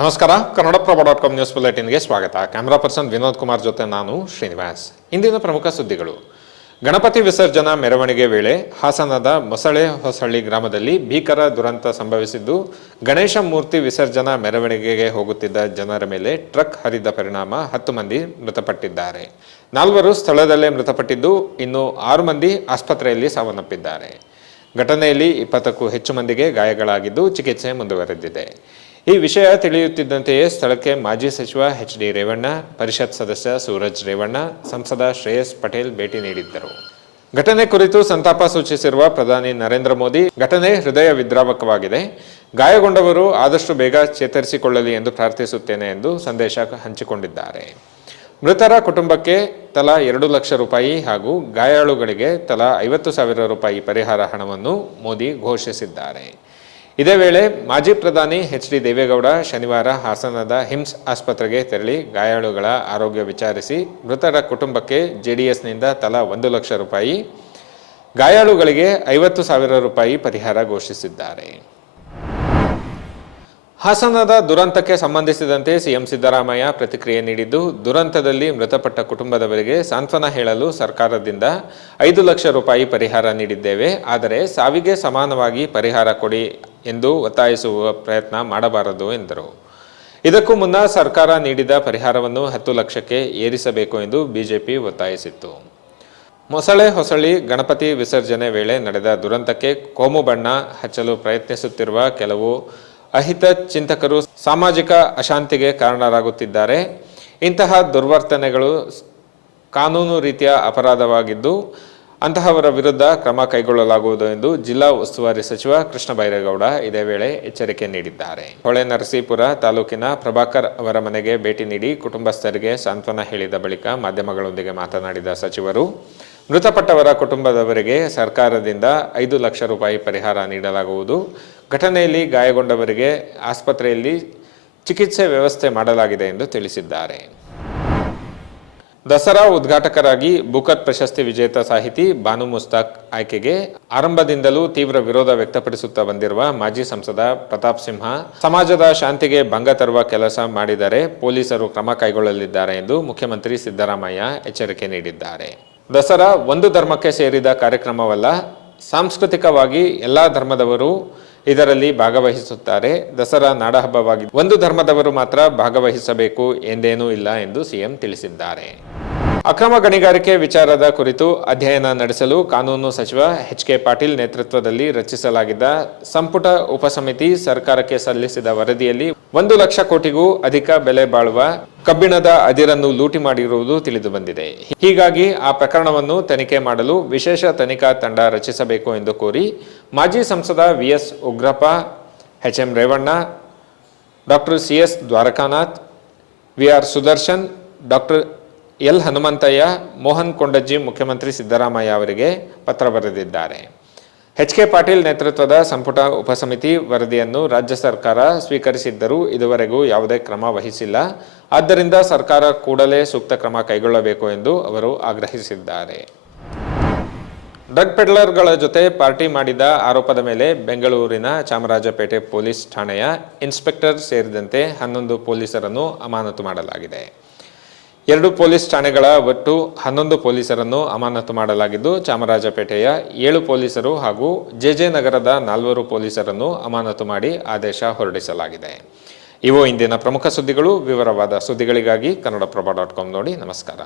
ನಮಸ್ಕಾರ Kannadaprabha dot com news ಬುಲೆಟಿನ್ಗೆ ಸ್ವಾಗತ. ಕ್ಯಾಮರಾ ಪರ್ಸನ್ ವಿನೋದ್ ಕುಮಾರ್ ಜೊತೆ ನಾನು ಶ್ರೀನಿವಾಸ್. ಇಂದಿನ ಪ್ರಮುಖ ಸುದ್ದಿಗಳು. ಗಣಪತಿ ವಿಸರ್ಜನಾ ಮೆರವಣಿಗೆ ವೇಳೆ ಹಾಸನದ ಮೊಸಳೆ ಹೊಸಳ್ಳಿ ಗ್ರಾಮದಲ್ಲಿ ಭೀಕರ ದುರಂತ ಸಂಭವಿಸಿದ್ದು, ಗಣೇಶ ಮೂರ್ತಿ ವಿಸರ್ಜನಾ ಮೆರವಣಿಗೆಗೆ ಹೋಗುತ್ತಿದ್ದ ಜನರ ಮೇಲೆ ಟ್ರಕ್ ಹರಿದ ಪರಿಣಾಮ ಹತ್ತು ಮಂದಿ ಮೃತಪಟ್ಟಿದ್ದಾರೆ. ನಾಲ್ವರು ಸ್ಥಳದಲ್ಲೇ ಮೃತಪಟ್ಟಿದ್ದು, ಇನ್ನು ಆರು ಮಂದಿ ಆಸ್ಪತ್ರೆಯಲ್ಲಿ ಸಾವನ್ನಪ್ಪಿದ್ದಾರೆ. ಘಟನೆಯಲ್ಲಿ ಇಪ್ಪತ್ತಕ್ಕೂ ಹೆಚ್ಚು ಮಂದಿಗೆ ಗಾಯಗಳಾಗಿದ್ದು, ಚಿಕಿತ್ಸೆ ಮುಂದುವರೆದಿದೆ. ಈ ವಿಷಯ ತಿಳಿಯುತ್ತಿದ್ದಂತೆಯೇ ಸ್ಥಳಕ್ಕೆ ಮಾಜಿ ಸಚಿವ ಎಚ್ ಡಿ ರೇವಣ್ಣ, ಪರಿಷತ್ ಸದಸ್ಯ ಸೂರಜ್ ರೇವಣ್ಣ, ಸಂಸದ ಶ್ರೇಯಸ್ ಪಟೇಲ್ ಭೇಟಿ ನೀಡಿದ್ದರು. ಘಟನೆ ಕುರಿತು ಸಂತಾಪ ಸೂಚಿಸಿರುವ ಪ್ರಧಾನಿ ನರೇಂದ್ರ ಮೋದಿ, ಘಟನೆ ಹೃದಯ ವಿದ್ರಾವಕವಾಗಿದೆ. ಗಾಯಗೊಂಡವರು ಆದಷ್ಟು ಬೇಗ ಚೇತರಿಸಿಕೊಳ್ಳಲಿ ಎಂದು ಪ್ರಾರ್ಥಿಸುತ್ತೇನೆ ಎಂದು ಸಂದೇಶ ಹಂಚಿಕೊಂಡಿದ್ದಾರೆ. ಮೃತರ ಕುಟುಂಬಕ್ಕೆ ತಲಾ ಎರಡು ಲಕ್ಷ ರೂಪಾಯಿ ಹಾಗೂ ಗಾಯಾಳುಗಳಿಗೆ ತಲಾ ಐವತ್ತು ಸಾವಿರ ರೂಪಾಯಿ ಪರಿಹಾರ ಹಣವನ್ನು ಮೋದಿ ಘೋಷಿಸಿದ್ದಾರೆ. ಇದೇ ವೇಳೆ ಮಾಜಿ ಪ್ರಧಾನಿ ಎಚ್ ಡಿ ದೇವೇಗೌಡ ಶನಿವಾರ ಹಾಸನದ ಹಿಮ್ಸ್ ಆಸ್ಪತ್ರೆಗೆ ತೆರಳಿ ಗಾಯಾಳುಗಳ ಆರೋಗ್ಯ ವಿಚಾರಿಸಿ ಮೃತರ ಕುಟುಂಬಕ್ಕೆ ಜೆಡಿಎಸ್ನಿಂದ ತಲಾ ಒಂದು ಲಕ್ಷ ರೂಪಾಯಿ, ಗಾಯಾಳುಗಳಿಗೆ ಐವತ್ತು ಸಾವಿರ ರೂಪಾಯಿ ಪರಿಹಾರ ಘೋಷಿಸಿದ್ದಾರೆ. ಹಾಸನದ ದುರಂತಕ್ಕೆ ಸಂಬಂಧಿಸಿದಂತೆ ಸಿಎಂ ಸಿದ್ದರಾಮಯ್ಯ ಪ್ರತಿಕ್ರಿಯೆ ನೀಡಿದ್ದು, ದುರಂತದಲ್ಲಿ ಮೃತಪಟ್ಟ ಕುಟುಂಬದವರಿಗೆ ಸಾಂತ್ವನ ಹೇಳಲು ಸರ್ಕಾರದಿಂದ ಐದು ಲಕ್ಷ ರೂಪಾಯಿ ಪರಿಹಾರ ನೀಡಿದ್ದೇವೆ. ಆದರೆ ಸಾವಿಗೆ ಸಮಾನವಾಗಿ ಪರಿಹಾರ ಕೊಡಿ ಎಂದು ಒತ್ತಾಯಿಸುವ ಪ್ರಯತ್ನ ಮಾಡಬಾರದು ಎಂದರು. ಇದಕ್ಕೂ ಮುನ್ನ ಸರ್ಕಾರ ನೀಡಿದ ಪರಿಹಾರವನ್ನು ಹತ್ತು ಲಕ್ಷಕ್ಕೆ ಏರಿಸಬೇಕು ಎಂದು ಬಿಜೆಪಿ ಒತ್ತಾಯಿಸಿತ್ತು. ಮೊಸಳೆ ಹೊಸಳಿ ಗಣಪತಿ ವಿಸರ್ಜನೆ ವೇಳೆ ನಡೆದ ದುರಂತಕ್ಕೆ ಕೋಮು ಬಣ್ಣ ಹಚ್ಚಲು ಪ್ರಯತ್ನಿಸುತ್ತಿರುವ ಕೆಲವು ಅಹಿತ ಚಿಂತಕರು ಸಾಮಾಜಿಕ ಅಶಾಂತಿಗೆ ಕಾರಣರಾಗುತ್ತಿದ್ದಾರೆ. ಇಂತಹ ದುರ್ವರ್ತನೆಗಳು ಕಾನೂನು ರೀತಿಯ ಅಪರಾಧವಾಗಿದ್ದು, ಅಂತಹವರ ವಿರುದ್ಧ ಕ್ರಮ ಕೈಗೊಳ್ಳಲಾಗುವುದು ಎಂದು ಜಿಲ್ಲಾ ಉಸ್ತುವಾರಿ ಸಚಿವ ಕೃಷ್ಣ ಬೈರೇಗೌಡ ಇದೇ ವೇಳೆ ಎಚ್ಚರಿಕೆ ನೀಡಿದ್ದಾರೆ. ಹೊಳೆ ನರಸೀಪುರ ತಾಲೂಕಿನ ಪ್ರಭಾಕರ್ ಅವರ ಮನೆಗೆ ಭೇಟಿ ನೀಡಿ ಕುಟುಂಬಸ್ಥರಿಗೆ ಸಾಂತ್ವನ ಹೇಳಿದ ಬಳಿಕ ಮಾಧ್ಯಮಗಳೊಂದಿಗೆ ಮಾತನಾಡಿದ ಸಚಿವರು ಮೃತಪಟ್ಟವರ ಕುಟುಂಬದವರಿಗೆ ಸರ್ಕಾರದಿಂದ ಐದು ಲಕ್ಷ ರೂಪಾಯಿ ಪರಿಹಾರ ನೀಡಲಾಗುವುದು. ಘಟನೆಯಲ್ಲಿ ಗಾಯಗೊಂಡವರಿಗೆ ಆಸ್ಪತ್ರೆಯಲ್ಲಿ ಚಿಕಿತ್ಸೆ ವ್ಯವಸ್ಥೆ ಮಾಡಲಾಗಿದೆ ಎಂದು ತಿಳಿಸಿದ್ದಾರೆ. ದಸರಾ ಉದ್ಘಾಟಕರಾಗಿ ಬುಕತ್ ಪ್ರಶಸ್ತಿ ವಿಜೇತ ಸಾಹಿತಿ ಬಾನು ಮುಸ್ತಾಕ್ ಆಯ್ಕೆಗೆ ಆರಂಭದಿಂದಲೂ ತೀವ್ರ ವಿರೋಧ ವ್ಯಕ್ತಪಡಿಸುತ್ತಾ ಬಂದಿರುವ ಮಾಜಿ ಸಂಸದ ಪ್ರತಾಪ್ ಸಿಂಹ, ಸಮಾಜದ ಶಾಂತಿಗೆ ಭಂಗ ತರುವ ಕೆಲಸ ಮಾಡಿದರೆ ಪೊಲೀಸರು ಕ್ರಮ ಕೈಗೊಳ್ಳಲಿದ್ದಾರೆ ಎಂದು ಮುಖ್ಯಮಂತ್ರಿ ಸಿದ್ದರಾಮಯ್ಯ ಎಚ್ಚರಿಕೆ ನೀಡಿದ್ದಾರೆ. ದಸರಾ ಒಂದು ಧರ್ಮಕ್ಕೆ ಸೇರಿದ ಕಾರ್ಯಕ್ರಮವಲ್ಲ, ಸಾಂಸ್ಕೃತಿಕವಾಗಿ ಎಲ್ಲ ಧರ್ಮದವರು ಇದರಲ್ಲಿ ಭಾಗವಹಿಸುತ್ತಾರೆ. ದಸರಾ ನಾಡಹಬ್ಬವಾಗಿ ಒಂದು ಧರ್ಮದವರು ಮಾತ್ರ ಭಾಗವಹಿಸಬೇಕು ಎಂದೇನೂ ಇಲ್ಲ ಎಂದು ಸಿಎಂ ತಿಳಿಸಿದ್ದಾರೆ. ಅಕ್ರಮ ಗಣಿಗಾರಿಕೆ ವಿಚಾರದ ಕುರಿತು ಅಧ್ಯಯನ ನಡೆಸಲು ಕಾನೂನು ಸಚಿವ ಎಚ್ ಕೆ ಪಾಟೀಲ್ ನೇತೃತ್ವದಲ್ಲಿ ರಚಿಸಲಾಗಿದ್ದ ಸಂಪುಟ ಉಪಸಮಿತಿ ಸರ್ಕಾರಕ್ಕೆ ಸಲ್ಲಿಸಿದ ವರದಿಯಲ್ಲಿ ಒಂದು ಲಕ್ಷ ಕೋಟಿಗೂ ಅಧಿಕ ಬೆಲೆ ಬಾಳುವ ಕಬ್ಬಿಣದ ಅದಿರನ್ನು ಲೂಟಿ ಮಾಡಿರುವುದು ತಿಳಿದುಬಂದಿದೆ ಹೀಗಾಗಿ ಆ ಪ್ರಕರಣವನ್ನು ತನಿಖೆ ಮಾಡಲು ವಿಶೇಷ ತನಿಖಾ ತಂಡ ರಚಿಸಬೇಕು ಎಂದು ಕೋರಿ ಮಾಜಿ ಸಂಸದ V S Ugrappa H M Revanna, doctor C S Dwarakanath, V R Sudarshan, doctor L Hanumanthaiah, Mohan Kondajji ಮುಖ್ಯಮಂತ್ರಿ ಸಿದ್ದರಾಮಯ್ಯ ಅವರಿಗೆ ಪತ್ರ ಬರೆದಿದ್ದಾರೆ. ಎಚ್ ಕೆ ಪಾಟೀಲ್ ನೇತೃತ್ವದ ಸಂಪುಟ ಉಪಸಮಿತಿ ವರದಿಯನ್ನು ರಾಜ್ಯ ಸರ್ಕಾರ ಸ್ವೀಕರಿಸಿದ್ದರೂ ಇದುವರೆಗೂ ಯಾವುದೇ ಕ್ರಮ ವಹಿಸಿಲ್ಲ. ಆದ್ದರಿಂದ ಸರ್ಕಾರ ಕೂಡಲೇ ಸೂಕ್ತ ಕ್ರಮ ಕೈಗೊಳ್ಳಬೇಕು ಎಂದು ಅವರು ಆಗ್ರಹಿಸಿದ್ದಾರೆ. ಡ್ರಗ್ ಪೆಡ್ಲರ್ಗಳ ಜೊತೆ ಪಾರ್ಟಿ ಮಾಡಿದ ಆರೋಪದ ಮೇಲೆ ಬೆಂಗಳೂರಿನ ಚಾಮರಾಜಪೇಟೆ ಪೊಲೀಸ್ ಠಾಣೆಯ ಇನ್ಸ್ಪೆಕ್ಟರ್ ಸೇರಿದಂತೆ ಹನ್ನೊಂದು ಪೊಲೀಸರನ್ನು ಅಮಾನತು ಮಾಡಲಾಗಿದೆ. ಎರಡು ಪೊಲೀಸ್ ಠಾಣೆಗಳ ಒಟ್ಟು ಹನ್ನೊಂದು ಪೊಲೀಸರನ್ನು ಅಮಾನತು ಮಾಡಲಾಗಿದ್ದು, ಚಾಮರಾಜಪೇಟೆಯ ಏಳು ಪೊಲೀಸರು ಹಾಗೂ ಜೆಜೆ ನಗರದ ನಾಲ್ವರು ಪೊಲೀಸರನ್ನು ಅಮಾನತು ಮಾಡಿ ಆದೇಶ ಹೊರಡಿಸಲಾಗಿದೆ. ಇವು ಇಂದಿನ ಪ್ರಮುಖ ಸುದ್ದಿಗಳು. ವಿವರವಾದ ಸುದ್ದಿಗಳಿಗಾಗಿ ಕನ್ನಡಪ್ರಭ ಡಾಟ್ ಕಾಮ್ ನೋಡಿ. ನಮಸ್ಕಾರ.